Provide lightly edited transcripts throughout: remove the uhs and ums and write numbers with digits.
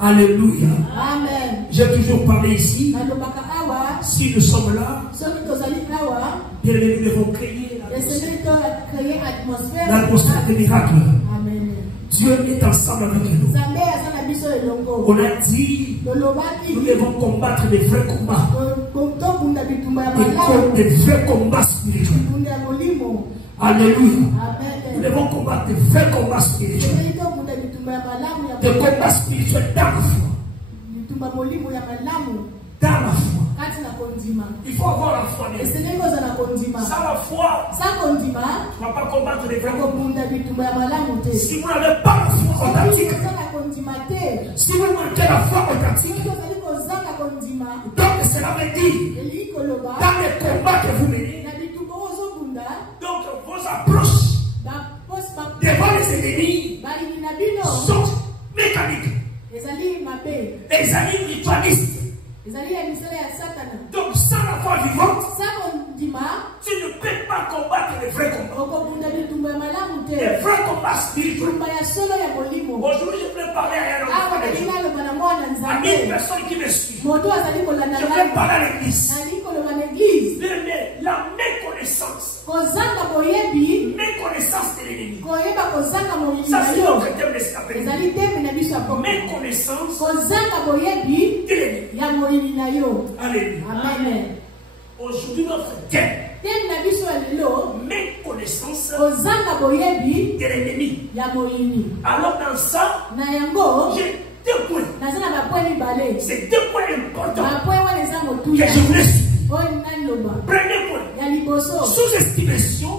Alléluia. Amen. J'ai toujours parlé ici. Si nous sommes là, bien aimé, nous devons créer l'atmosphère des miracles. Amen. Dieu est ensemble avec nous. On a dit, nous devons combattre des vrais combats. Des vrais combats spirituels. Alléluia. Nous devons combattre des vrais combats spirituels. Des combats spirituels dans la foi. Dans la foi. Il faut avoir la foi. Sans la foi, on ne va pas combattre les vrais combats. Si vous n'avez pas la foi authentique, si vous manquez la foi authentique, donc cela veut dire, dans les combats que vous menez, donc vos approches devant les ennemis sont mécaniques. Les amis ritualistes. Donc sans la foi vivante, tu ne peux pas combattre les vrais combats. Les vrais combats spirituels. Aujourd'hui, je peux parler à 1000 personnes qui me suivent. Je peux parler à l'église. Mais la méconnaissance. Méconnaissance de l'ennemi. Ça, c'est notre terme d'escapé. Méconnaissance de l'ennemi. Alléluia. Amen. Aujourd'hui, notre thème. Méconnaissance de l'ennemi. Alors, dans ça, j'ai 2 points. C'est 2 points importants que je voulais citer. Premier point, sous-estimation.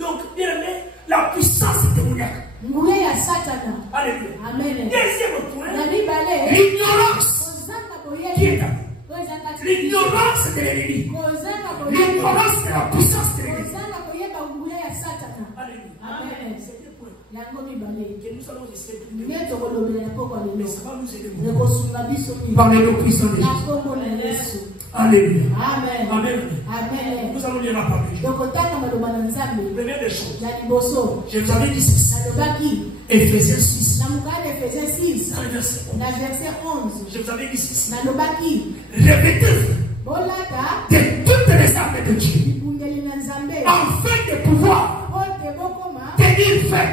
Donc, bien aimé, la puissance démoniaque. Alléluia. Deuxième point, l'ignorance qui est là. L'ignorance de l'ennemi. L'ignorance de la puissance de l'ennemi. Alléluia. C'est 2 points que nous allons essayer de mais ça va nous aider par les noms puissants de Jésus. Alléluia. Amen. Amen. Amen. Nous allons lire la parole de Dieu. Première des choses, je vous avais dit ceci. Éphésiens 6. Dans le verset 11. Je vous avais dit ceci. Revêtez-vous de toutes les armes de Dieu afin de pouvoir tenir fait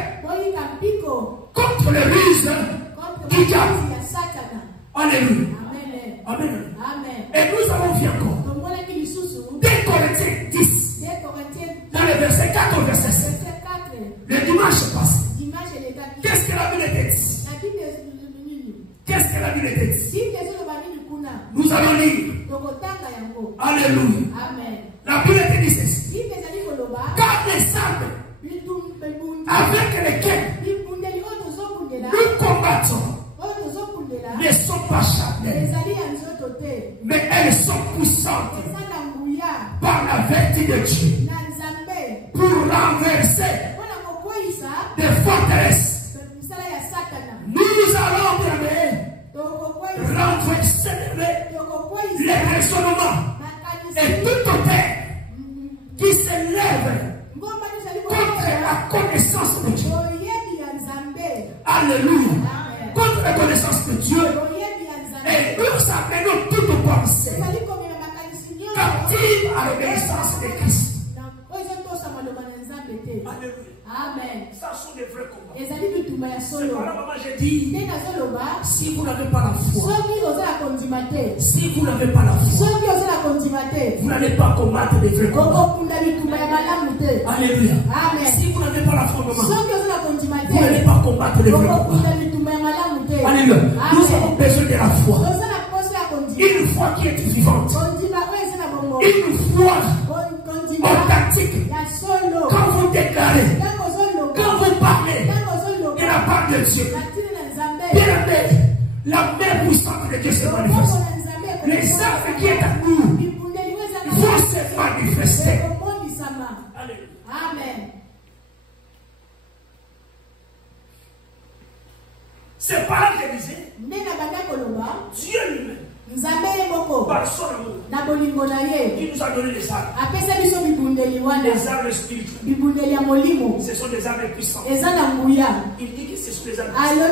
contre les ruses du diable. Alléluia. Amen. Et nous avons vu encore 2 Corinthiens 10 dans le verset 4 au verset 7. Le dimanche passé. Qu'est-ce que la Bible était dit? Qu'est-ce que la Bible était dit? Nous allons lire. Alléluia. La Bible était dit ceci. Car les armes avec lesquelles nous combattons ne sont pas charnelles, mais elles sont puissantes par la vertu de Dieu pour renverser des forteresses. Nous allons renverser les raisonnements et tout autel qui s'élève contre la connaissance de Dieu. Alléluia. Contre la connaissance de Dieu. Et nous amenons toute pensée captive à l'obéissance de Christ. Alléluia. Amen. Ça sont des vrais combats. C'est voilà, maman, j'ai dit, si vous n'avez pas la foi, si vous n'avez pas la foi, vous n'allez pas combattre des vrais combats. Alléluia. Amen. Si vous n'avez pas la foi, maman, vous n'allez pas combattre des vrais combats. Alléluia. Nous avons besoin de la foi. Une foi qui est vivante. Une foi authentique. Quand vous déclarez, quand vous parlez de la part de Dieu, bien aimé, la main puissante de Dieu se manifeste. Les armes qui est à nous vont se manifester. Alléluia. Amen. C'est pas là que je disais, Dieu lui-même, par son amour, qui nous a donné des armes. Des armes spirituelles. Ce sont des armes puissantes. Il dit que ce sont des armes puissantes.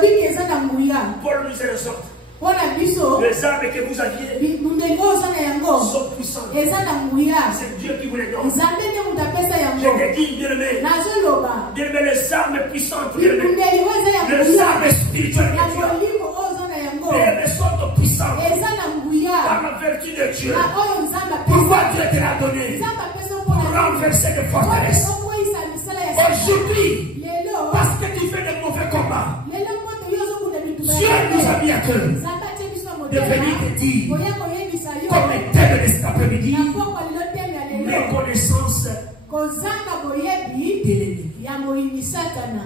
Paul vous et les autres, mpona biso les armes que vous aviez bibundeli oyo oza na yango sont puissantes. eza na nguya. C'est Dieu qui vous les donne. nzambe nde moto apesa Je yango. te dis, bien-aimé, nazoloba bien-aimé, les armes puissantes, bien-aimé, bibundeli oyo eza ya les nguya armes spirituelles ya de Dieu, molimo oyo oza na yango elles sont puissantes eza na nguya par la vertu de Dieu. na oyo nzambe Pourquoi apesa. Dieu te l'a donné? nzambe apesa Pour mpona renverser les forteresses. okoyisa misala ya Aujourd'hui, lelo parce que tu fais de mauvais combats, lelo moto yo ozokunda bituma Dieu nous a mis à cœur nzambe atie biso de venir te dire, koya koyebisa yo comme un thème de cet après-midi, na pokwa lelo teme ya les lelo connaissances kozanga de boyebi l'ennemi. ya moyini satana.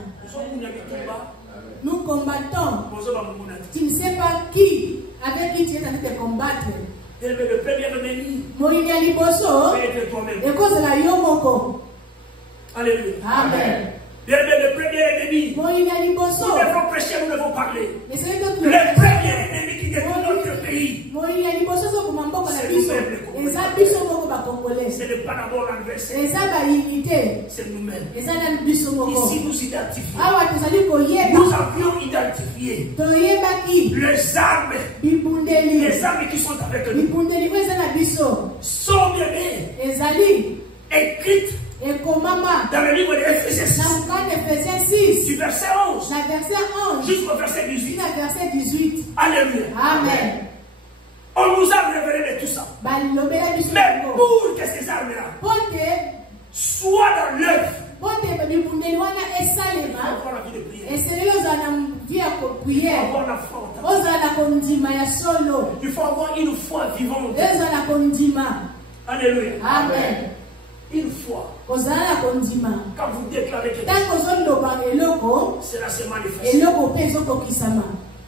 Nous combattons. Tu ne sais pas qui, avec qui tu es en train de combattre. Le premier ennemi, Moyini ya liboso c'est toi-même. ekozala yo moko. Alléluia. Amen. Bien, le premier ennemi, Moyini ya liboso nous devons prêcher, nous devons parler. esali to Le premier ennemi qui détruit notre pays, moyini ya liboso ezokoma mboka na biso eza biso moko bakongole ce n'est pas d'abord l'adversaire, eza bayini te c'est nous-mêmes. eza nani biso moko. Ici, nous identifions. Awa tozali koyeba Nous avions identifié toyebaki les armes, bibundeli les armes qui sont avec nous, bibundeli oyo eza na biso sont bien ezali écrites ekomama dans le livre d'Éphésiens na 6, mokanda Ephésiens 6 du verset 11 na verset 11 jusqu'au verset 18. na verset 18. Alléluia. Amen. On nous a révélé de tout ça. balobela biso Mais yango pour que ces armes-là po te soient dans l'œuvre, bibundeli wana il faut esalema avoir la vie de prière, esengeli ozala na vi ya il faut kopriere avoir la foi. ozala na kondima ya solo Il faut avoir une foi vivante. ozala na kondima. Alléluia. Amen. Une foi. kozala na kondima Quand vous déclarez que ntango ozoloba eloko cela se manifeste, eloko mpe ezokokisama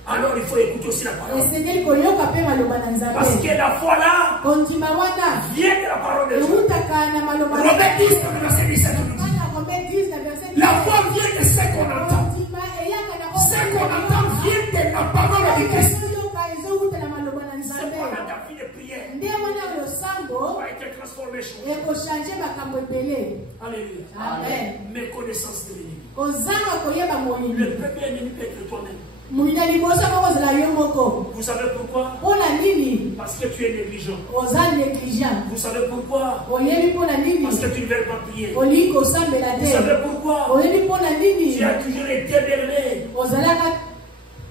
alors il faut écouter aussi la parole. esengeli koyoka mpe maloba na Parce nzambe. que la foi là kondima wana vient de la parole de Dieu. ewutaka na maloba na Romains 10, Nzambe. verset 17 nous dit, Kana Romains 10 na verset 17. la foi vient de ce qu'on entend. Kondima eyaka na Ce qu'on entend vient de la parole de Christ. ezoyoka ezowuta na maloba na C'est nzambe. pendant ta vie de prière nde wana oyo sambo va être transformé chez vous. ekochange makambo ebele. Alléluia. Amen. Méconnaissance de l'ennemi. kozanga koyeba Le moyini premier ennemi peut être toi-même. moyini ya liboso moko ozala yo moko. Vous savez pourquoi? mpona nini Parce que tu es négligent. oza négligent? Vous savez pourquoi? oyebi mpona nini Parce que tu ne veux pas prier. olingi kosambela Vous te? savez pourquoi? oyebi mpona nini Tu as toujours été berné. ozalaka.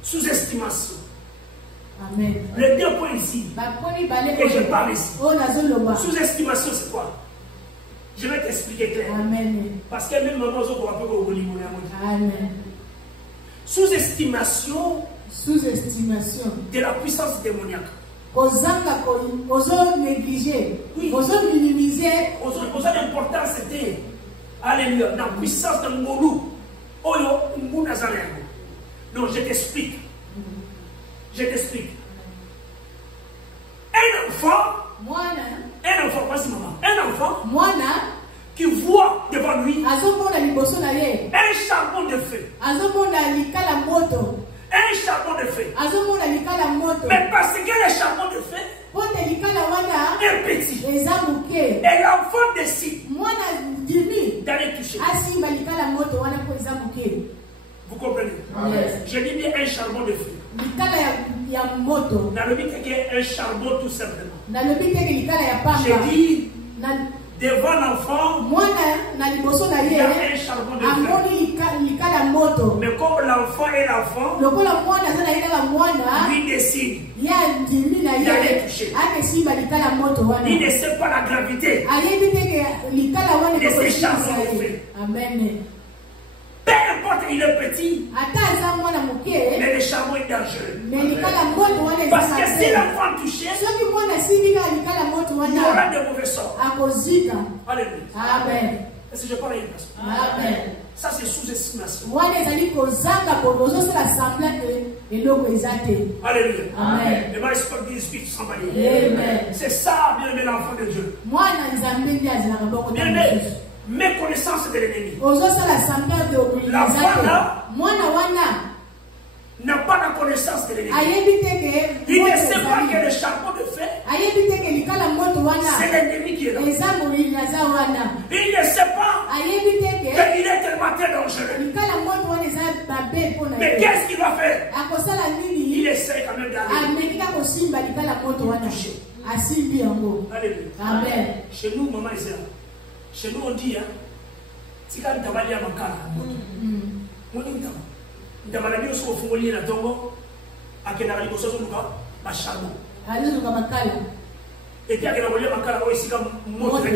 Sous-estimation. Amen. Les deux points ici. baponi bale Et je parle ici. oyo nazoloba. Sous-estimation, c'est quoi? Je vais t'expliquer clair. Amen. Parce que même maman, on va pas au niveau. Amen. Sous-estimation Sous-estimation. de la puissance démoniaque. kozanga ozo néglige Oui. ozo minimize Aux l'importance c'était alléluia la puissance de Ngolu. Oyo Nguna Zalengo. Non, je t'explique. Je t'explique. Un enfant, voici maman, un enfant mwana qui voit devant lui azomona liboso na ye un charbon de feu. azomona likala moto Un charbon de feu. azomona likala moto Mais parce que le charbon de feu po te likala wana est petit. eza moke Et l'enfant décide mwana ndimi d'aller toucher. asimba likala moto wana po eza moke. Vous comprenez? Yes. Je dis bien un charbon de feu. likala ya moto Dans le but qu'il y ait un charbon tout simplement. nalobi teke likala ya pamba J'ai dit na devant l'enfant, mwana na liboso na il y ye a un charbon de feu. amoni likala moto Mais comme l'enfant est l'enfant, lokola mwana aza na ye kaka mwana lui décide. ye ndimi na Il allait ye toucher. akesimba likala moto wana Il ne sait pas la gravité. ayebi teke likala wana Laissez ekokosisa charbon ye. fait. Amen. Peu importe, il est petit, ata aza mwana moke mais le charbon est dangereux. me likala moto wana Parce que si ezaka l'enfant touché, soki mwana asimbi kaka likala moto il y aura wana de mauvais sorts. akozika. Alléluia. Amen. Est-ce que je parle à une personne? Amen. Ça, c'est sous-estimation. wana ezali kozanga ozosala sembla ke eloko eza te. Alléluia. Amen. Le Marie-Sport dit Spirit somebody. Amen. C'est ça, bien aimé, l'enfant de Dieu. mwana nzambe nde azelaka boko Bien aimé, méconnaissance de l'ennemi. ozosala sembla ke okolinga La eza foi te. là mwana wana n'a pas la connaissance de l'ennemi. ayebi teke Il ne moto sait pas ezali. que le charbon de feu, ayebi teke likala moto c'est wana l'ennemi qui est là. eza molili aza wana. Il ne sait pas ayebi teke qu'il est tellement très dangereux. likala moto wana eza babe mpo na Mais ye qu'est-ce qu'il va faire? akosala Il nini essaie main derrière. Amen. Chez nous, maman et sœur, chez nous on dit, si quand tu as mal à ma cara, on dit, tu as mal à bien sur le fond de la tongo, à quel âge tu as charbon. Et puis, à quel âge tu as mal ici comme mot de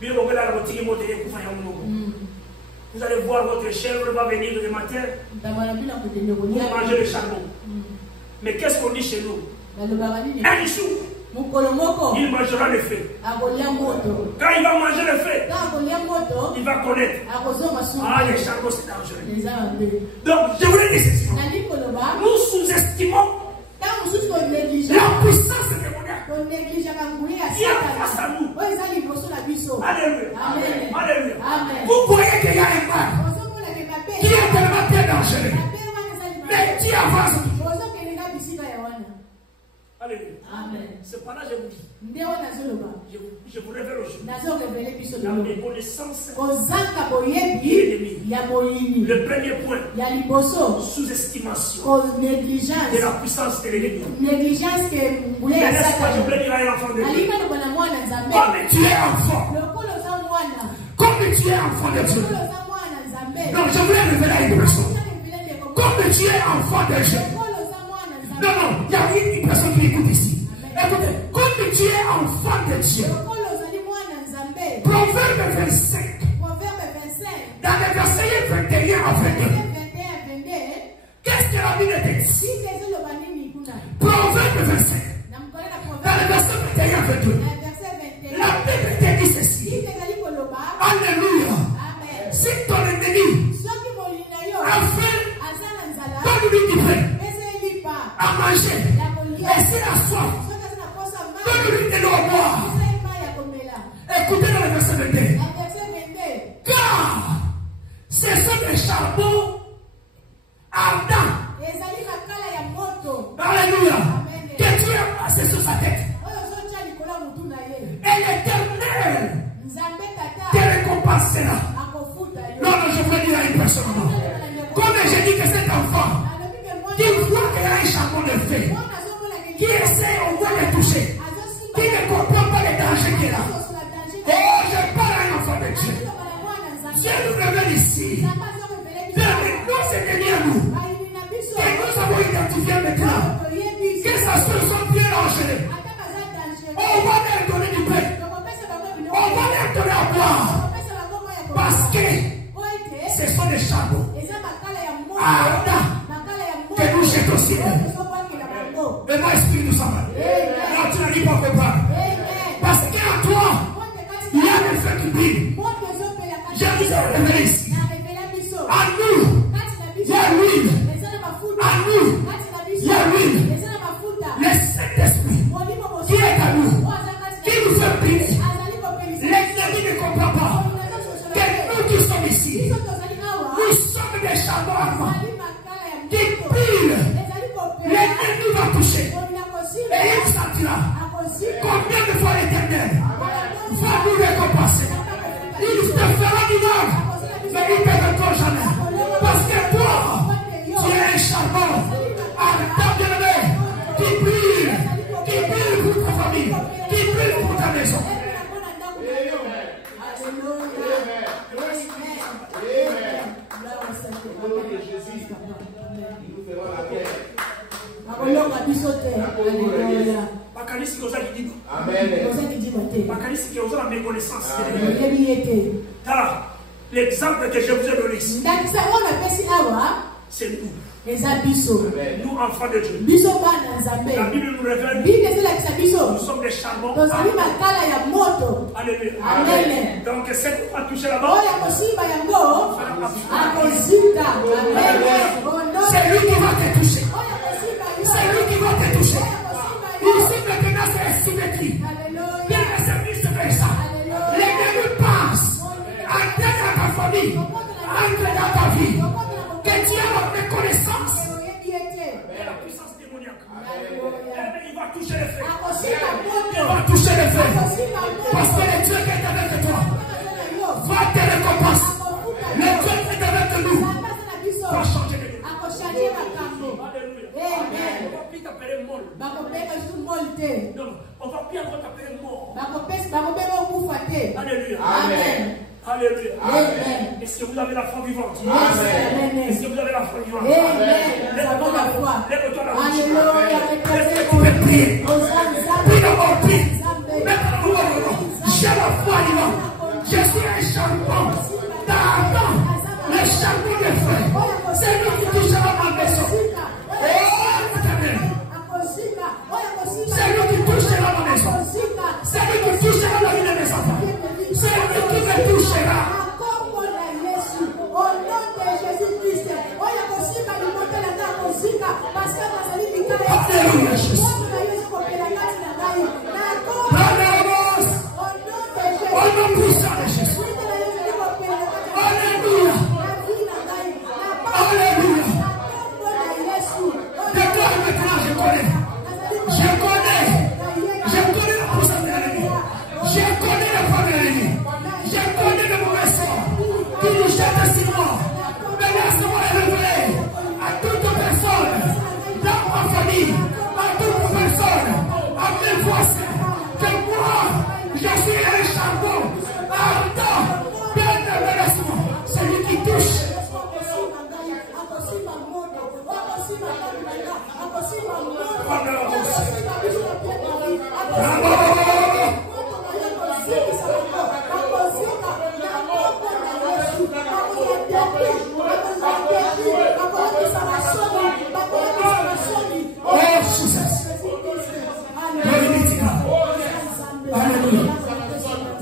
bien, on va la retirer mot de vous allez voir votre chèvre va venir le matin pour manger le charbon. Mais qu'est-ce qu'on dit chez nous? Un jour, il mangera le feu. Quand il va manger le feu, il va connaître. Ah, le charbon c'est dangereux. Donc, je voulais dire ceci. Nous sous-estimons la puissance démoniaque qui est face à nous. Alléluia. Alléluia. Vous voyez qu'il y a un mal qui est tellement très dangereux. Mais qui avance. Alléluia. Cependant, je vous dis, je vous révèle aujourd'hui la méconnaissance de l'ennemi. Le premier point, sous-estimation de la puissance de l'ennemi. Mais laisse pas, je voulais dire à un enfant de Dieu, comme tu es enfant, comme tu es enfant de Dieu. Non, je voulais révéler à une personne. Comme tu es enfant de Dieu. Non, il y a une personne qui écoute ici. Écoutez, comme tu es enfant de Dieu, Proverbe 25, dans le verset 21 à 22, qu'est-ce que la Bible dit? Proverbe 25, dans le verset 21 à 22, la Bible te dit ceci. Alléluia. Si ton ennemi a faim, donne-lui du pain à manger. Et s'il a soif, donne-lui de l'eau à boire. Écoutez dans le verset 22. Car ce sont des charbons ardents. Alléluia. Que Dieu a passé sur sa tête. Et l'Éternel te récompensera. Non, je veux dire à une personne. Comme j'ai dit que cet enfant qui voit qu'il y a un charbon de feu, qui essaie au moins de toucher, qui ne comprend pas les dangers qu'il a. Oh, je parle à un enfant de Dieu. Dieu nous révèle ici. Nous, c'est derrière nous. Que nous avons identifié maintenant. Que ça soit bien dangereux. On va leur donner du pain. On va leur donner à boire. Parce que ce sont des charbons ardents que nous jetons aussi. Et moi, esprit nous s'en va. Non, tu n'as dit pas préparer. Parce qu'en toi, il y a le feu qui brille. Je vous ai révélé ici. En nous, il y a l'huile. En nous, il y a l'huile. Le Saint-Esprit qui est à nous, qui nous fait briller. L'ennemi ne comprend pas que nous qui sommes ici, nous sommes des charbons ardents qui brillent. L'ennemi va toucher. Et il sentira combien de fois l'Éternel va nous récompenser. Il te fera du mal, mais il ne te récolte jamais. Parce que toi, tu es un charbon ardent bien-aimé qui brille pour ta famille, qui brille pour ta maison. L'exemple que je vous ai donné ici, c'est nous. Nous, enfants de Dieu. La Bible nous révèle. Nous sommes des charbons. Alléluia. Amen. Donc, c'est pour pas toucher là-bas. C'est lui qui va te toucher. C'est lui qui va te toucher. Ici, maintenant, c'est symétrie. Bien le service de ça. L'ennemi passe. Entre dans ta famille. Entre dans ta vie. Que tu aies la reconnaissance. Et la puissance démoniaque. Il va toucher les feux. Il va toucher les feux. Parce que le Dieu qui est avec toi va te récompenser. Le Dieu qui est avec nous va changer de vie. Alléluia. molle. bakopeka su mol te. Non, on va bien t'appeler mort. Bakopeka okufa te. Alléluia. Amen. Alléluia. Amen. Est-ce que vous avez la foi vivante? Amen. Est-ce que vous avez la foi vivante? Amen. Nous avons la foi. Lève-toi la Alléluia. Est-ce que tu peux prier? Prie d'abord, prie. Maintenant, j'ai la foi vivante. Je suis un charbon. Dans le charbon de feu. C'est lui qui touchera ma maison. Oh, éternel. C'est lui qui touchera ma maison. C'est lui qui touchera la vie de mes enfants. C'est lui qui me touchera. Au nom de Jésus-Christ, Alléluia, Jésus. Au nom puissant de Jésus. Alléluia. Alléluia. Déclare maintenant, je connais. Je connais la puissance de l'ennemi. Je connais le poids de l'ennemi. Je connais le mauvais sort qui nous jette sur moi. Mais laisse-moi révéler à toute personne, dans ma famille, à toute personne, à mes voisins, que moi, je suis un charbon ardent, bien de bénissement. Celui qui touche. Oh, Jesus. Alléluia.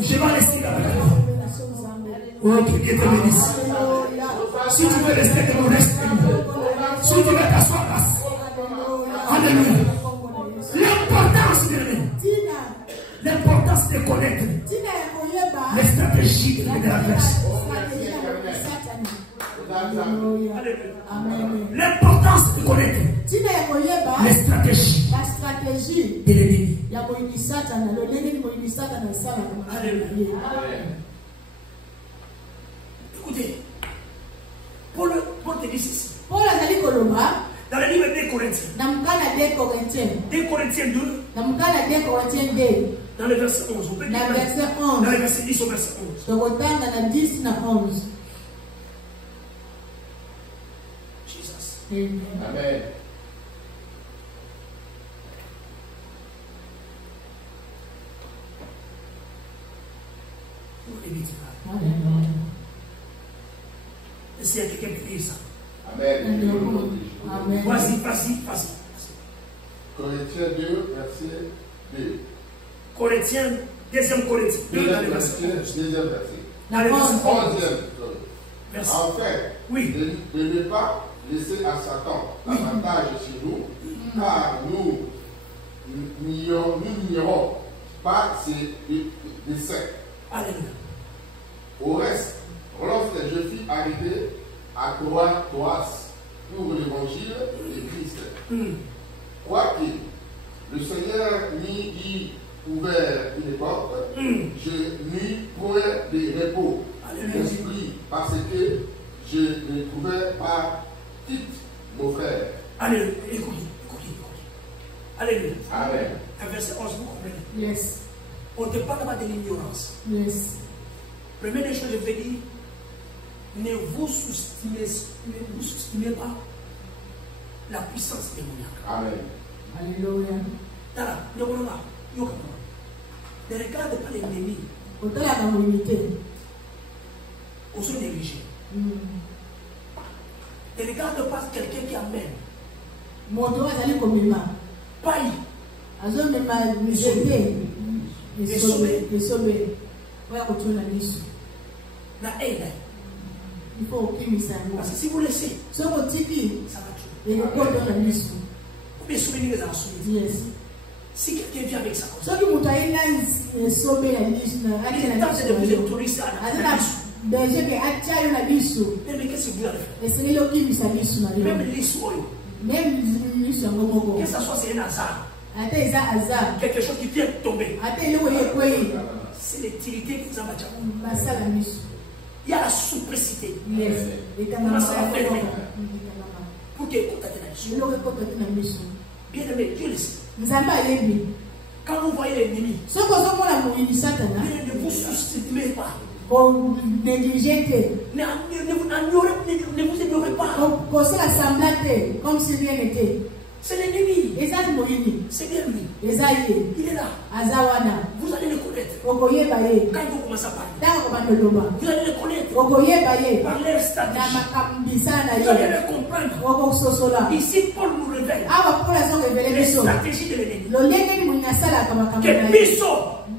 Je vais rester là maintenant. Oh, que Dieu te bénisse. Si tu veux rester debout, reste debout. Si tu veux t'asseoir, passe. Alléluia. L'importance de l'importance de connaître les stratégies de l'adversaire. L'importance de connaître les stratégies de l'ennemi. Écoutez, Paul te dit ceci. Dans le livre des Corinthiens. 2 Corinthiens 2. Dans le verset 11. On peut dire dans le verset 10 au verset 11. Jesus. Amen. S'il y a quelqu'un qui dit ça. Amen. Vas-y. Corinthiens 2, verset 2. Corinthiens, 2e Corinthiens 2, dans le verset 11. Deuxième verset. Dans le verset 11. 11e. Merci. Enfin, Oui. ne pas laisser à Satan l'avantage sur nous, car nous n'ignorons pas ses desseins. Alléluia. Au reste, lorsque je fus arrêté à Troas pour l'évangile de Christ, quoique le Seigneur m'y ouvert une porte, je n'eus point de repos d'esprit parce que je ne trouvais pas Tite, mon frère. Alléluia. Écoutez. Alléluia. Amen. Un verset 11, vous comprenez? Yes. On ne parle pas de l'ignorance. Yes. Première des choses, je vais dire, ne vous sous-estimez pas la puissance démoniaque. Amen. Alléluia. Ne regarde pas l'ennemi. On t'a la limité. On se néglige. Ne regarde pas quelqu'un qui amène. Mon doigt est allé comme il m'a. Paille. Azo me m'a jeté. Et sauvé. Ouais, on tourne la liste. La haine. Il faut qu'il s'en Parce que si vous laissez, ce qu'on dit, ça va tuer. et le corps dans la liste. Vous pouvez souvenir les insoumis. Yes. Si quelqu'un vient avec ça, Ce qui m'a dit, sauver la liste. il est temps de vous autoriser à la liste. Déjà que attirer la liste. Mais qu'est-ce que vous allez faire? Et c'est le qui lui s'est mis. Même liste, Même liste en gros. que ça soit c'est un hasard. Attends, ça hasard. Quelque chose qui vient de tomber. Attends, le quoi. C'est l'utilité qui nous a battu. Basa la liste. Il y a la sous-précité. Yes. Et quand on Pour que écoute la liste. le record de la liste. Bien aimé, Dieu le sait. Nzamba ayebi. Quand vous voyez l'ennemi, Soko soko la moyini satana. ne vous sous-estimez pas. Ko négligez Ne vous ignorez pas. ko se assembler te comme si rien n'était. C'est l'ennemi. Eza moyini. C'est bien lui. Eza ye. Il est là. Azawana. Vous allez le connaître. Okoyeba ye. Quand ils vont commencer à parler, Tango bandoloba. vous allez le connaître. Okoyeba ye. Par leur Na stratégie. makambisa na Vous allez ye. le comprendre. Oko sosola. Ici, Paul nous révèle Awa pour la zone révélée les biso. stratégies de l'ennemi. Lo lenge ni mwenye sala kama kama Que na ye. Bisso,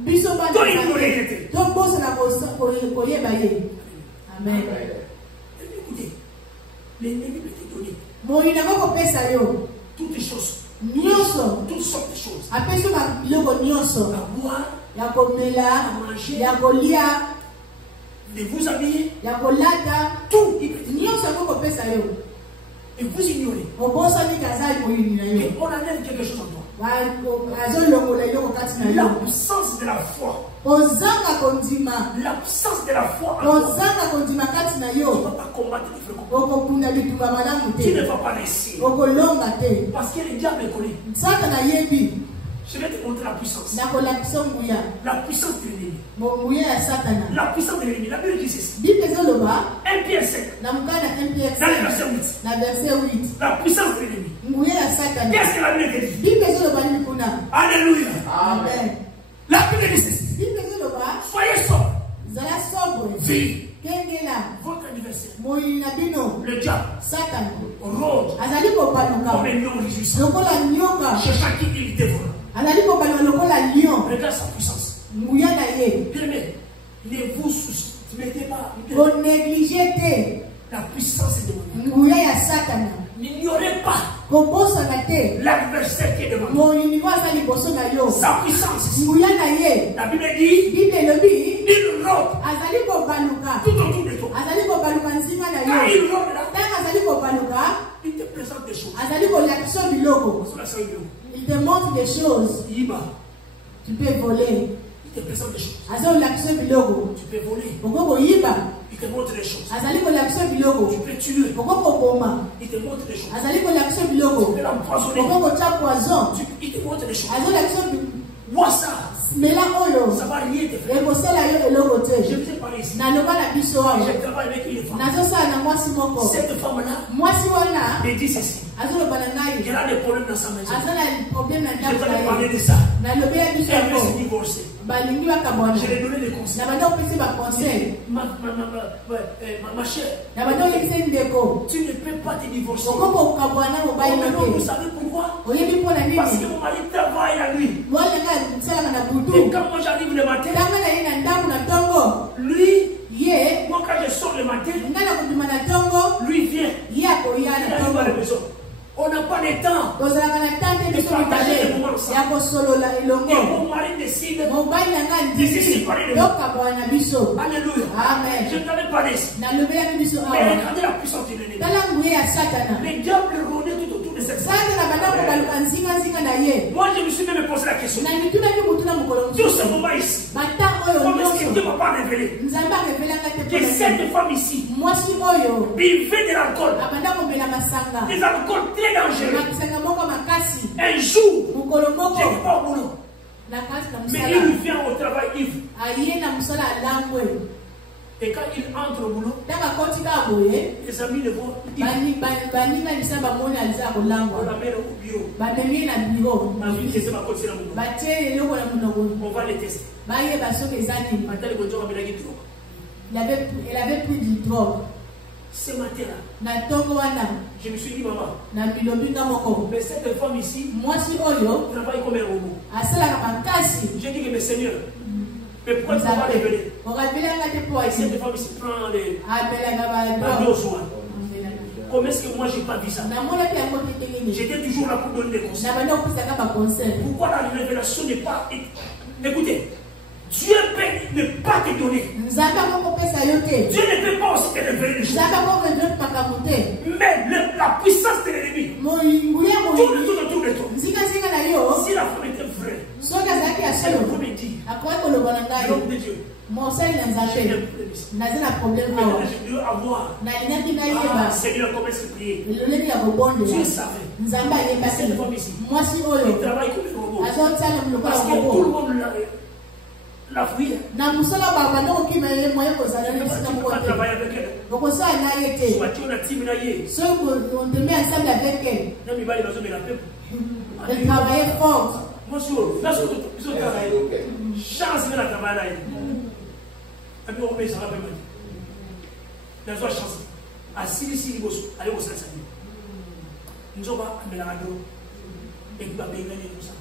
Biso bana. toi il nous révèle. To boso na koyeba ye. Amen. Écoutez, l'ennemi peut te donner Moyina ko pesa yo. toutes les choses, Nyonso. toutes sortes de choses. Apeso ba biloko nyonso. À boire, Ya komela, à manger, ya kolia, de vous habiller, ya kolata, tout. Il peut te donner. nyonso ko pesa yo. Et vous ignorez Oboso ni kazali moyini na yo. qu'on enlève quelque chose en toi. Azolongola eloko kati na La yo. puissance de la foi. Ozanga kondima. La puissance de la foi en toi. Ozanga kondima kati na Tu ne yo. vas pas combattre les frères comme Okokunda bitumba malamu tu ne te. vas pas réussir. Okolonga te. Parce que le diable est connu. Satana yebi. Je vais te montrer la puissance. Nakolakisa nguya. La puissance de l'ennemi. Nguya ya Satana. La puissance de l'ennemi. La Bible dit ceci. Bible ezoloba 1 Pierre 5. na mukana MPX Dans le verset 8. na verset 8. La puissance de l'ennemi. Nguya ya Satana. Qu'est-ce que la Bible te dit? Bible ezoloba nini kuna? Alléluia. Amen. La Bible dit ceci. Bible ezoloba Soyez sobres. zala sobre. Vie. Kengela Votre adversaire, moyini na bino le diable, Satana rôde azali kobaluka comme un lion rugissant. lokola nyoka. Cherchant qui il dévore. Azali kobaluka lokola lion. Regarde sa puissance. Nguya na ye. Bien aimé, ne vous sous-mettez pas Konéglige te la puissance de mon nguya ya Satana. N'ignorez pas Kobosana te l'adversaire qui est devant vous. moyini ko aza liboso na yo. Sa puissance. Nguya na ye. La Bible dit, Bible elobi il rôde azali kobaluka. tout autour de toi. Azali kobaluka nzinga na Quand yo. il rôde là, Ntango azali kobaluka il te présente des choses. azali kolakisa biloko. Sur la scène de l'eau. Il te montre des choses. Il bat. Tu peux voler. Il te présente des choses. Azali kolakisa biloko. Tu peux voler. Oko koyiba. Il te montre des choses. Azali kolakisa biloko. Tu peux tuer. Oko koboma. Il te montre des choses. Azali kolakisa Tu biloko. peux l'empoisonner. Oko kotia poison. Il te montre des choses. Azolakisa Vois ça. mela oyo. Ça va rien te faire. Ekosala yo eloko Je te. vous ai parlé ici. Naloba na biso awa. Je travaille avec une femme. Nazosala na mwasi moko. Cette femme-là Mwasi wana me dit ceci. azoloba na Elle ngai. a des problèmes dans sa maison. Aza na problème na Je ndako t'avais na parlé ye. de ça. Nalobela biso Elle veut se yango. divorcer. Balingi bakabwana. Je lui ai donné des conseils. Na banda opesi baconseil. Ma chère, Na banda oyebisa ndeko. tu ne peux pas te divorcer. Okoko okabwana mobali Oh, no non, vous te. savez pourquoi? Oyebi mpo na Parce que nini? mon mari travaille la nuit. Mwana nga salaka na Et butu. quand moi j'arrive le matin, Tanga na ye na ndako na ntongo. lui, Ye moi quand je sors le matin, nga na kondima na ntongo. lui vient. Ye akoya Il na arrive à la ntongo. maison. On n'a pas le temps. Tozalaka na tante biso mibale ya kosolola Et elongo. mon mari décide. Mobali na nga ndisi yokabwana biso. Alléluia. Amen. Je ne t'avais pas dit. Nalobelaki biso Mais awa. regardez la puissance de l'ennemi. Tala nguye ya Satana. Le diable rôdait tout autour de cette salle. Satana banda kobaluka nzinga na ye. Moi, je me suis même posé la question. Na mitunaki mutuna mokolo Tout ce mosusu. moment ici, Bata oyo comment est-ce que nyonso. Dieu ne m'a pas révélé Nzambe arevelanga te que mpo na cette ye. femme ici Mwasi oyo buvait de l'alcool, abanda komela masanga. des alcools très dangereux. Masanga moko makasi. Un jour, Mokolo je moko n'étais pas au boulot, na kati na mais mosala. il vient au travail ivre. Aye na mosala alangwe. Et quand il entre au boulot, Ntango akoti kaka boye. les amis le voient, ils baninga lisa bamoni aliza on kolangwa. l'amène au bureau. Bamemi ye na biro. Ma vie, c'est ma côté, c'est la boulot. batie eloko na monoko. On va les tester. Bayeba soki eza nini. Maintenant, le bonjour, on va les drogue. Elle avait pris du drogue. Ce matin-là, Na ntongo wana je me suis dit, maman, na bilobinga moko. mais cette femme ici Mwasi oyo travaille comme un robot. asalaka makasi. J'ai dit que mes seigneurs, mais pourquoi tu ne vas pas révéler? Okabelanga te po Et ayi. cette femme ici prend les Abelaka ba dos drogue. soins. Comment est-ce que moi j'ai pas vu ça? Namonaki yango te ndenge nini. J'étais toujours là pour donner des conseils. Na banda kopesaka baconseil. Pourquoi la révélation n'est pas. Écoutez, Dieu peut ne pas te donner. Nzambe akokopesa yo te. Dieu ne peut pas aussi te révéler les choses. Nzambe akorevele makambo te. Mais la puissance de l'ennemi, Moyinguya moyingi. tout autour de toi. Nzingazinga na yo. Si la femme était vraie, Soki azalaki ya c'est le solo. premier dit Akoki koloba na ngai. l'homme de Dieu. Mosali na J'ai Nzambe. un ici. Naza na problème Mais awa. je dois avoir. Na linaki na yeba. Seigneur, comment se prier? Loleki ya kobonde. Dieu savait. Nzamba yeba Cette femme ici. Mwasi Il oyo. travaille comme un robot. Azotala muloko Parce ya que tout le robot. monde l'a fouillé. Na musala baba ndoko kima ye moye kozala Tu ni ne peux sika pas moko te. travailler avec elle. Bokosala na ye te. Soit tu as team na ye. So on te met ensemble avec elle. Non, mais il va aller dans la peuple. Elle travaillait fort. Monsieur, là, ils ont travaillé. Chance de la travail. Et puis on met ça là. Dans une chance. À Sili, allez au Saint-Saint. Nous avons amené la radio. Et puis, on va gagner tout ça.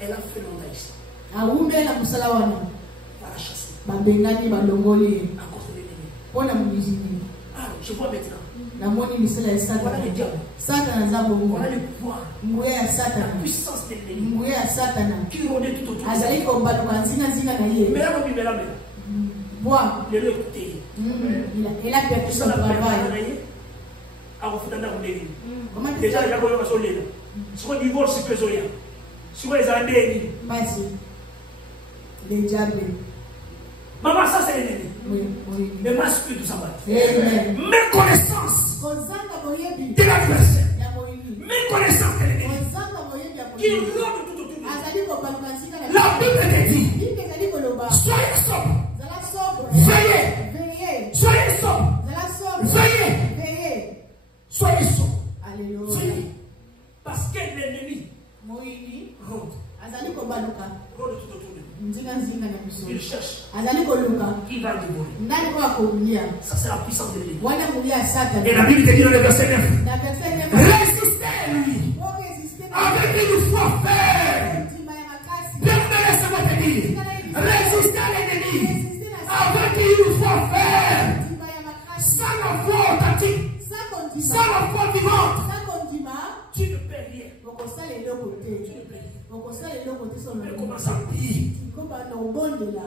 Elle a fait longtemps ici. Aumela musala wana. On va la chasser. Babengani balongoli. À cause de l'ennemi. Pona muzini. Ah, je vois maintenant. Namoni misala ya Voilà Satan. le diable. Satan azabo Voilà ngwa. le pouvoir. Nguye ya La Satan. puissance de l'ennemi. Nguye ya Satan. Qui rôdait tout autour. Azali kombaluka nzina nzina na ye. Mais là, mais là. Bois. Il est écouté. Il a perdu son travail. Comment tu Déjà, fais? il y a un solide. Si on divorce, c'est pesant. Si on est en déni. Basi. Le diable. Maman, ça c'est l'ennemi. Oui. Mais ma spirit, tout ça va. Amen. Méconnaissance Kozanga boyebi. de l'adversaire. Ya boyebi. Méconnaissance de l'ennemi. Kozanga boyebi ya Qui boyebi. rôde tout autour de nous. Azali kombaluka nzina na ye. La Bible te dit, Bible ezali koloba. soyez sobre, Zala sobre. veillez, Veillez. soyez sobre, Zala sobre. veillez, Veillez. soyez sobre, Alléluia. veillez. Parce que l'ennemi Moyini. rôde Azali kombaluka. tout autour de nous. Nzinga nzinga na biso. Il cherche Azali koluka. qui va dévorer. Nani kwa komulia. Ça c'est la puissance de l'ennemi. Wana mulia ya Satan. Et la Bible te dit dans le verset 9, Na verset 9. résistez à lui Pour résister avec une foi ferme. ndima ya makasi. Bien-aimé, laisse-moi te dire, résistez à l'ennemi avec une foi ferme. Ndima ya makasi. Sans la foi authentique, Sako ndima. sans la foi vivante, Sako ndima. tu ne peux rien. Bokosala eloko Tu te. ne peux rien. Bokosala eloko te On peut solo. commencer à prier. Komba na obondela.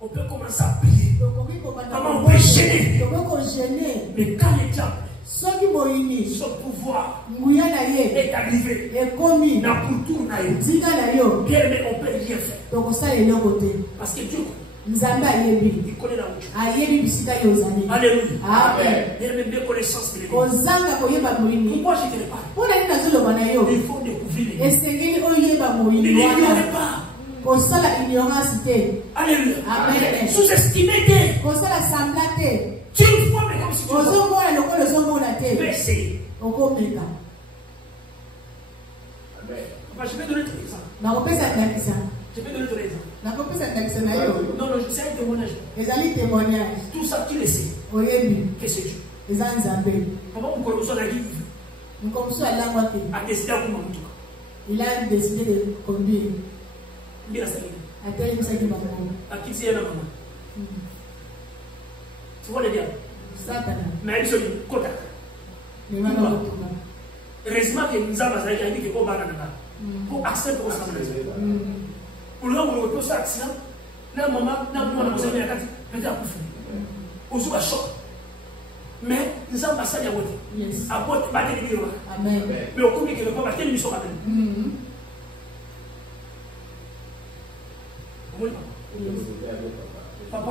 On peut commencer à prier. Tokoki komba na Maman, on peut gêner. Tokoko gêner. Mais quand le diable, Soki boyini. son pouvoir Nguya na ye. est arrivé, Ekomi. n'a pour tout n'a eu. Nzinga na yo. Bien, mais on peut rien faire. Tokosala eloko te. Parce que Dieu, Nzambe ayebi. il connaît la route. Ayebi bisika yo ozali. Alléluia. Amen. Bien, mais bien connaissance de l'ennemi. Kozanga koyeba moyini. Pourquoi je te le parle? Mpona nini nazoloba na yo. Il faut découvrir l'ennemi. Esengeli oyeba Ne moyini l'ignorez wana. pas. Kosala ignorance te. Alléluia. Amen. Sous-estimez te. Kosala sambla te. Tu le vois, mais comme si tu le vois. Ozomona lokola ozomona Tu peux te. essayer. Okomeka. Papa, je vais donner ton exemple. Nakopesa ndakisa. Je vais donner ton exemple. Nakopesa ndakisa na yo. Non, non, c'est un témoignage. Ezali témoignage. Tout ça, tu le sais. Oyebi. Que c'est Dieu. Eza nzambe. Papa, on connaît ça, la vie. Mokomosu alangwaki. A décidé à vous mentir. Il a décidé de conduire. Il a salé. Atelemisaki bango. À qui c'est la maman. Tu vois le diable. Satana. Mais il se dit, Kota. Memanga kotoka. Heureusement que nous avons dit que Obama n'a pas. Pour accepter qu'on s'en fait. Pour le moment où on peut faire accident, la maman n'a pas besoin de la carte. Elle a coupé. On se voit choc. Mais nous avons passé à la route. Yes. À bout, battre les millions. Amen. Mais au combien que le papa, quelle mission rappelle? Oui, papa.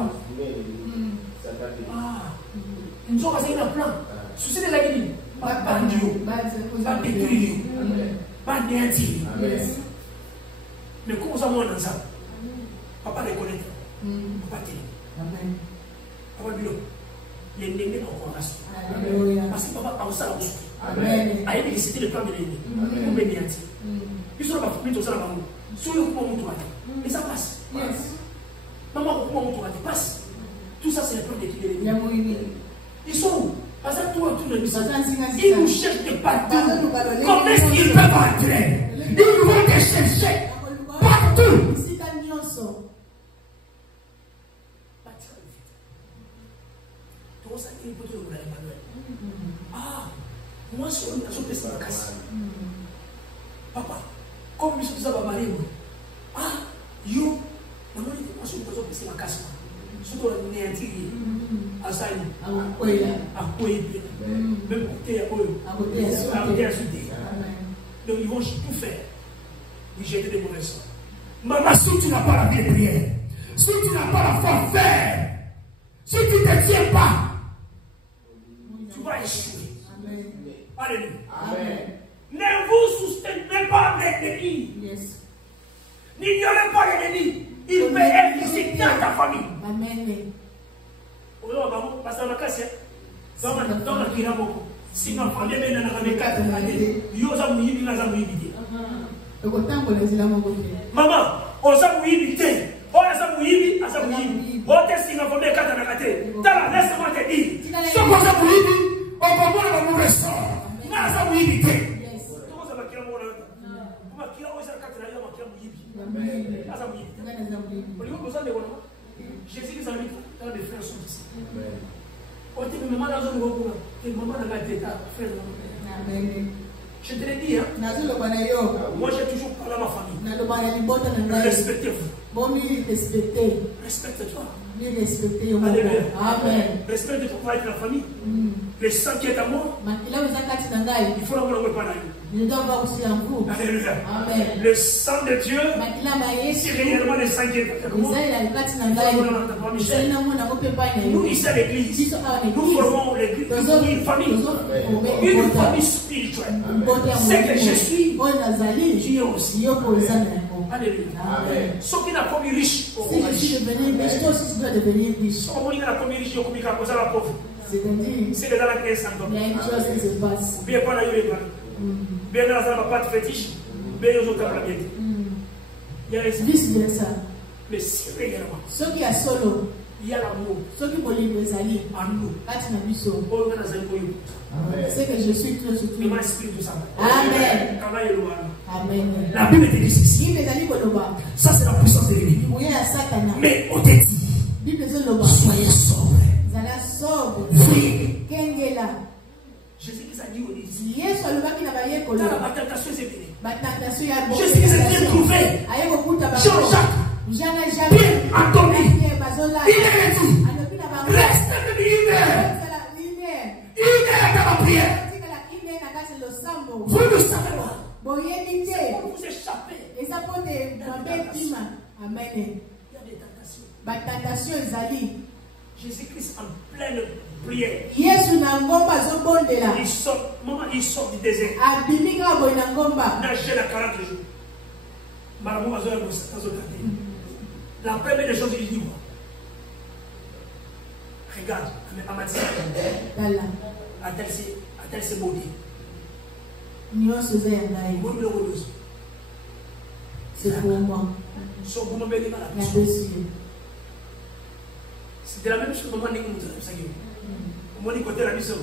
Ah, nous avons passé un plan. Souci de la guinée. Pas de Dieu. Pas de détruire. Pas d'anéantir. Mais comment ça monte dans ça? Papa reconnaît. Papa télé. Amen. Papa bilo. L'ennemi est encore rassuré. Alléluia. Parce que papa a aussi la ressource. Amen. Aïe, mais c'était le plan de l'ennemi. Pour m'anéantir. Ils sont là pour mettre ça là-bas. Sur le coup, on et ça passe. Yes. Maman, comment on passe? Tout ça, c'est le plan de l'ennemi. Yamoini. Ils sont où? Parce que tout autour de nous, Basanzinga ils nous cherchent de partout. Comment est-ce qu'ils peuvent entrer? Ils vont te chercher partout. Bisika nyonso. Ah, moi, je suis un peu papa, comme je suis un marié, ah, yo, moi, je suis un peu de casse. Surtout, on est intrigué. À ça, à quoi même côté à sauter. Donc, ils vont tout faire. Ils jettent des mauvais sorts. Maman, si tu n'as pas la vie de prière, si tu n'as pas la foi faire, Si tu ne te tiens pas, tu vas échouer. Amen. Alléluia. Amen. Ne vous soutenez pas l'ennemi. Yes. N'ignorez pas l'ennemi. Il peut être ici dans ta famille. Amen. Parce que la casse, dans la kira beaucoup. Sinon, famille, mais dans la quatre années, il y a un mouillé, il y a un mouillé. Maman, on s'est mouillé. On a mouillé, on s'est mouillé. On teste dans la famille, quatre années. Laisse-moi te dire. Ce qu'on a mouillé, on va voir le mauvais sort. On a mouillé. Jésus nous a mis dans des frères sont ici. On dit que maman dans un groupe, que maman dans la tête, frère. Je te l'ai dit, hein. Moi j'ai toujours parlé à ma famille. Respectez-vous. Respecte-toi. Alléluia. Amen. Respecte ton père et ta famille. Le sang qui est à moi, il faut l'avoir pas là. Alléluia. Amen. Le sang de Dieu, c'est réellement le sang qui est à moi. Nous, ici à l'église, nous formons l'église, une famille. Une famille spirituelle. C'est que je suis, Dieu aussi. Alléluia. Amen. Ce qui n'a pas mis riche, Si je suis devenu riche, toi aussi tu dois devenir riche. ce qui n'a pas mis riche, il y a la pauvre. C'est-à-dire, C'est déjà la caisse en il y a une chose qui se passe. bien pas la yule bien dans la pâte fétiche, bien aux autres la biette. Il y a les Vice-versa. mais si réellement, Soki ya solo, il y a l'amour soki bolingo ezali, en nous. kati na biso. Oh, on a un peu. C'est que je suis tout surtout. Le esprit de ça. Amen. Travaille le mal. Amen. La Bible te dit ceci. Bible ezali koloba. Ça, c'est la puissance de l'ennemi. Moyen ya Satana. Mais on te dit, Bible ezoloba. soyez sobre. Zala sobre. Oui. Kengela. Jésus-Christ a dit au disciples, Yesu alobaki na bayekolo. dans la tentation, c'est venu. Batentation ya Jésus-Christ est bien trouvé. Aye kokuta ba. Jean-Jacques, Jana bien jamais. entendu. Bazola. Il est dit, Alobi na bango. reste de l'hiver. Zala lumière. Il est dans la prière. Vous ne savez pas. Boyebi te. Pour vous échapper. Eza po te mabe tima. Amen. Il y a des tentations. Batentation ezali. Jésus-Christ en pleine prière. Yesu na ngomba azobondela. Il sort, maman, il sort du désert. Abimi kaka boye na ngomba. Nager la 40 jours. Maman, la première des choses, il dit quoi? Regarde, Amatia. Tala. A-t-elle se maudit? Nyonso eza ya ngai. C'est pour moi. Son bon moment est malade. Na dessus. C'était la même chose maman dit que nous avons. Moi, du côté de la mission,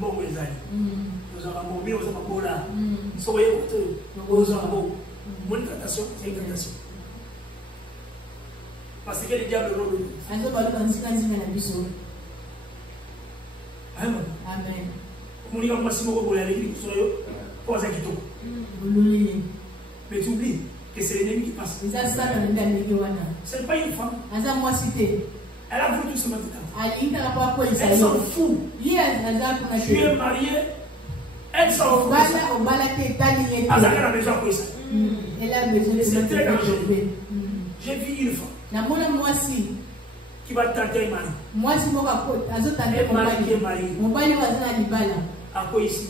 bon, vous allez. Nous avons mobile, nous avons bola. Soyez aux arbres. Mon tentation, c'est une tentation. Parce que le diable rôle. Azobaloba nzinga nzinga na biso. Amen. Amen. Mon livre, moi, si vous voulez aller, vous soyez pas à Quito. Bululi. Mais tu oublies que c'est l'ennemi qui passe. Eza sala nenda ndenge wana. Ce n'est pas une femme. Aza mwasi te. Elle a voulu tout ce matin. Alingaka po akolisa Elle s'en yo. fout. Ye aza kuna Tu es te. marié. Elle s'en fout. Obala te etali ye Elle te. a besoin de ça. Elle a besoin de C'est très dangereux. développer. J'ai vu une femme Namona mwasi. qui va tenter un mari. Mwasi moko azotanda Un mari qui est marié. mobali oyo aza na libala. À quoi ici?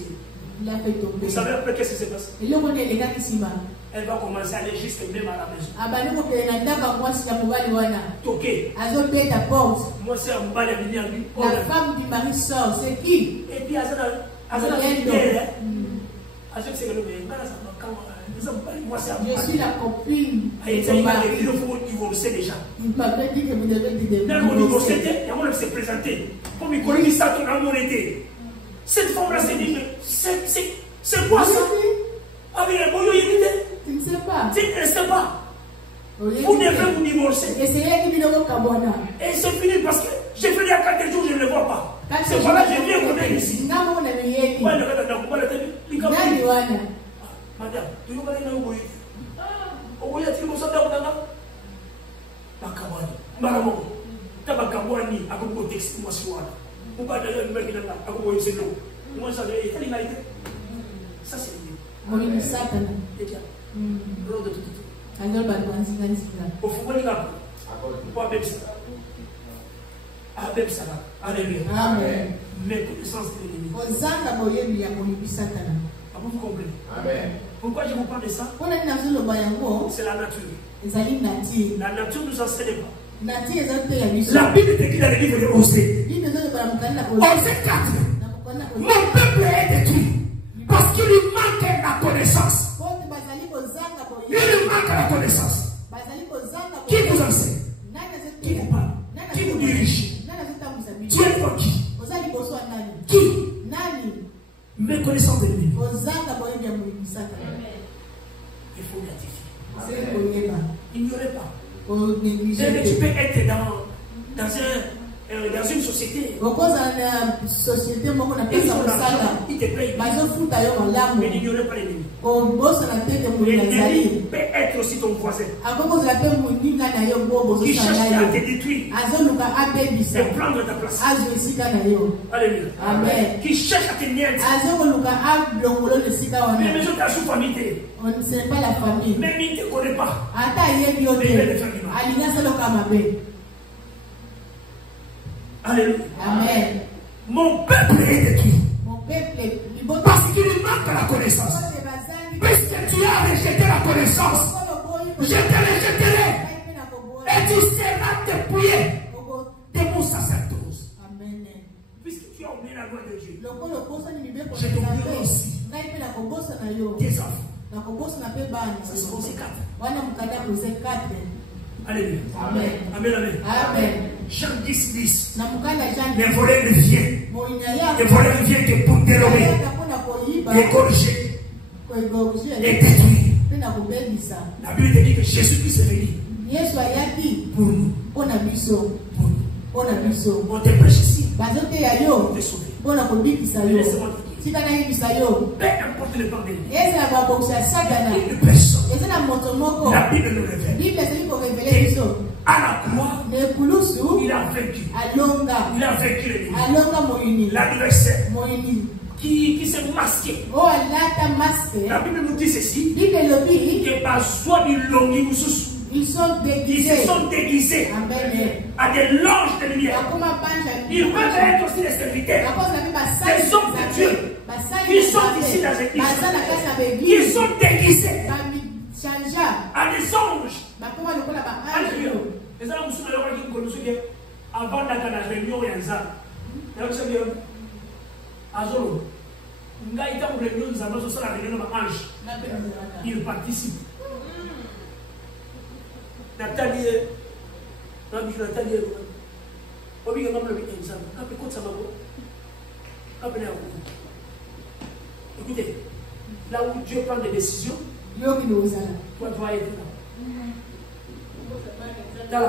Il a fait tomber. Vous savez après qu'est-ce qui se passe? eloko nde elekaki nsima Elle va commencer à aller jusqu'à même à la maison. abandi kokende na ndako ya mwasi ya mobali wana Toqué. azobeta porte. Moi, c'est un mari à venir à lui. La femme du mari sort, c'est qui? Et puis, elle a Je suis la copine de il ton mari. faut divorcer déjà. Il m'avait dit que vous devez Dans le divorcer, divorcer. il y a un qui s'est présenté. Comme il connaît ça, ton amour était. Cette femme-là s'est dit, mais c'est quoi ça? Ah, mais Tu ne sais pas. tu ne sais pas. Vous devez vous divorcer. Essayez de me kabwana. Et c'est fini parce que j'ai fait il y a 4 jours, je ne le vois pas. C'est voilà, je viens connaître ici. Ngamo na miyeni. Ouais, le gars dans le télé. Nani wana? Madame, tu veux aller où? Où y a-t-il besoin d'abandonner? Bakabani. Maramo. Tabakabani, à beaucoup de textes, moi, sur moi. Ou pas d'ailleurs, le mec qui est là, à beaucoup de c'est l'eau. Moi, ça, c'est l'égalité. Ça, c'est l'idée. Molini satana. Et bien, l'eau de tout. Azol balwanzi nzika. Au fond, il y a pas même ça. Amen, ça va. Alléluia. Amen. Mais connaissance de l'ennemi. Vous comprenez? Amen. Pourquoi je vous parle de ça? C'est la nature. La nature nous enseigne pas. La Bible dit dans le livre de Osée. Osée 4. Mon peuple est détruit parce qu'il lui manque la connaissance. Il lui manque la connaissance. Qui vous enseigne? Qui vous parle? Qui vous dirige? Tu es pour qui? Qui? Méconnaissance de lui. Il faut gratifier. Ignorez pas. Tu peux être dans une société. Il te paye. Mais n'ignorez pas l'ennemi. L'ennemi peut être aussi ton voisin. Qui cherche à te détruire. Et prendre ta place. Alléluia. Amen. Qui cherche à te nier. Mais les autres sous famille. On ne sait pas la famille. Même il ne te connaît pas. Alléluia. Amen. Mon peuple est détruit. Mon peuple est parce qu'il lui manque la connaissance. Puisque tu as rejeté la connaissance, je te rejetterai. Et tu seras dépouillé de mon sacerdoce. Amen. Puisque tu as oublié la loi de Dieu, je t'oublierai aussi tes enfants. Ça se pose 4. Alléluia. Amen. Amen. Amen. Amen. Jean 10, 10. Les voleurs ne viennent. Les voleurs ne viennent que pour dérober, égorger et détruire. La Bible dit que Jésus-Christ est venu pour nous. Pour nous. On te prêche ici. On te sauve. Laissez-moi te dire. Peu importe le temps de l'ennemi. Une personne. La Bible nous révèle. À la croix, il a vaincu. Il a vaincu l'ennemi. L'adversaire qui s'est masqué. La Bible nous dit ceci. Que par soi ils se sont déguisés à des langes de lumière. Ils peuvent être aussi des serviteurs, des hommes de Dieu. Ils sont ici dans l'église. Ils sont déguisés à des anges. Alléluia. Les hommes sont là qui nous connaissent avant d'aller dans la réunion et en ça. Azolo. Nga ita mu réunion nous avons ça la réunion de ange. Ils participent. Nathalie, écoutez, là où Dieu prend des décisions, toi tu vas être là. Là,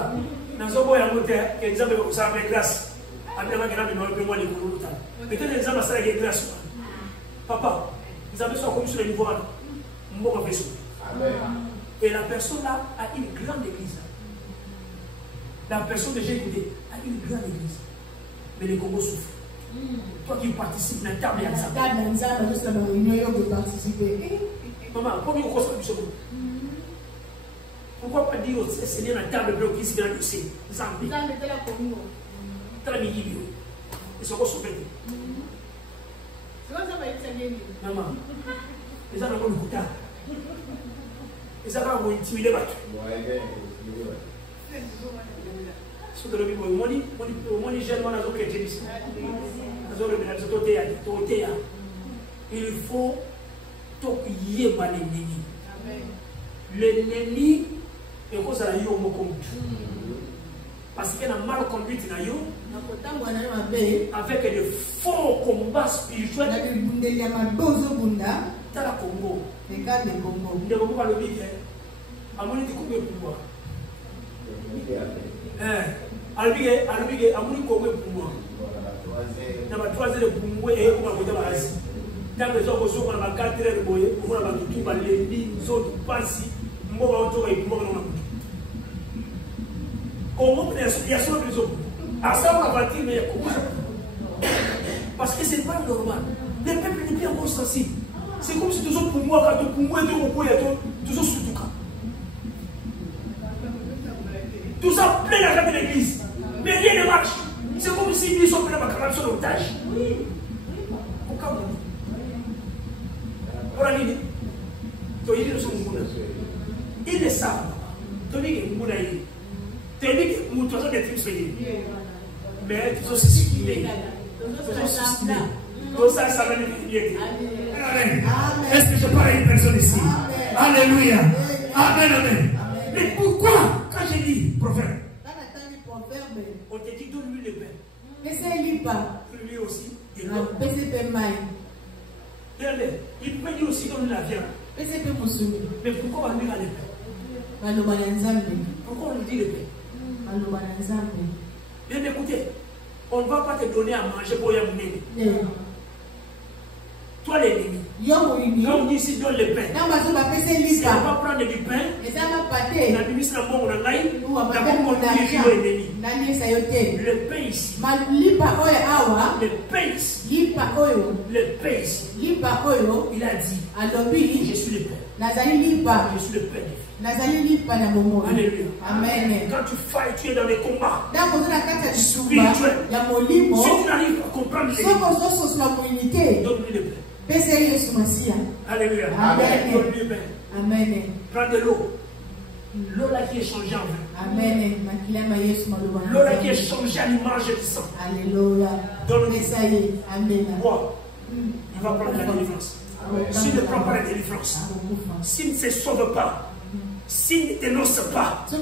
dans un bois à monter, exemple, vous avez grâce. Peut-être l'exemple, ça est grâce. Papa, vous avez soit comme sur le niveau là. Et la personne là a une grande église. La personne que j'ai écoutée a une grande église. Mais le Congo souffre. Toi qui participes dans la table, maman, combien vous consommez ce monde? Pourquoi pas dire au Seigneur la table bloquée qui s'est dans le dossier? Zambie. T'as la midi bio. Et c'est quoi sauvé? Maman, les gens ont le coup tard. Les gens ont intimidé les battus. Il faut toquiller l'ennemi. L'ennemi est cause à la parce qu'il y a une mal conduite avec de faux combats spirituels. Dans la Congo, ne peut pas le dire. À mon avis, combien de pouvoir? Albigue, à mon avis, combien de pouvoir? Dans la troisième de pouvoir, et on va voter la race. Dans les autres, on a 4 heures de boyer, on a tout parlé, les autres passent, on va autour et on va comment il y a sur les autres. À ça, on va bâtir, mais parce que c'est pas normal. Les peuples ne sont pas encore sensibles. C'est comme si toujours pour moi, quand pour moi, toujours sur tout cas. Tout ça plein la de l'église. Mais rien ne marche. C'est comme si ils sont prêts à faire son otage. Oui. Pourquoi vous dites? Ils le savent. Mais ils sont suicidés. Est-ce que je parle à une personne ici? Alléluia. Amen, amen. Mais pourquoi, quand j'ai dit prophète, on te dit donne-lui le pain. Lui aussi, il donne. Il peut dire aussi donne la viande. Mais pourquoi on va lui aller le pain? Pourquoi on lui dit le pain? Bien écoutez, on ne va pas te donner à manger pour y amener. Toi l'ennemi. Quand on dit ici donne le pain, si on va prendre du pain, la ministre de mon le pain ici. Le pain ici. Il a dit, je suis le pain. Je suis le pain. Alléluia. Amen. Quand tu failles, tu es dans les combats spirituels. Si tu n'arrives pas à comprendre les donne-lui le pain. Alléluia. Amen. Donne-lui le pain. Amen. Prends de l'eau. L'eau là qui est changée en vin. Amen. L'eau là qui est changée à l'image du sang. Alléluia. Donne-lui. Amen. Bois. Il va prendre la délivrance. S'il ne prend pas la délivrance, s'il ne se sauve pas, s'il ne dénonce pas, tu es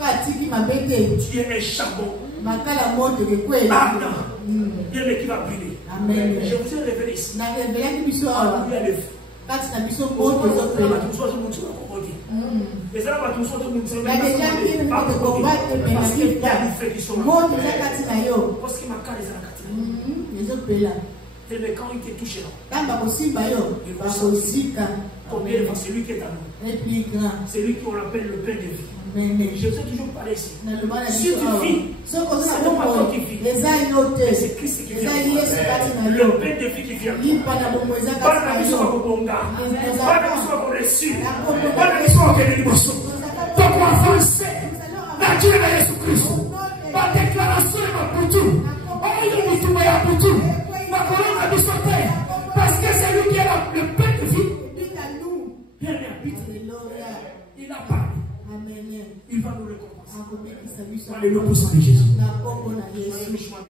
un charbon ardent, bien qui va brûler. Amen. Je vous ai révélé ici. Il y a le feu. Mais quand il te touche là, combien de fois c'est lui qui est à nous? C'est lui qu'on appelle le pain de vie. Je vous ai toujours parlé ici. Si tu vis, c'est non pas toi qui vis, mais c'est Christ qui vient. Le pain de vie qui vient. Pas la mission à Kobonga, pas la mission à Koresu, pas la mission à Keneliboso. Donc on va avancer. La Dieu de Jésus-Christ. Ma déclaration est ma boutou. Oh, il est boutou, mais il y a boutou. Ma colonne a bissoté. Parce que c'est lui qui est le pain de vie. Il habite. Il a parlé. Il va nous récompenser. Alléluia pour ça de Jésus.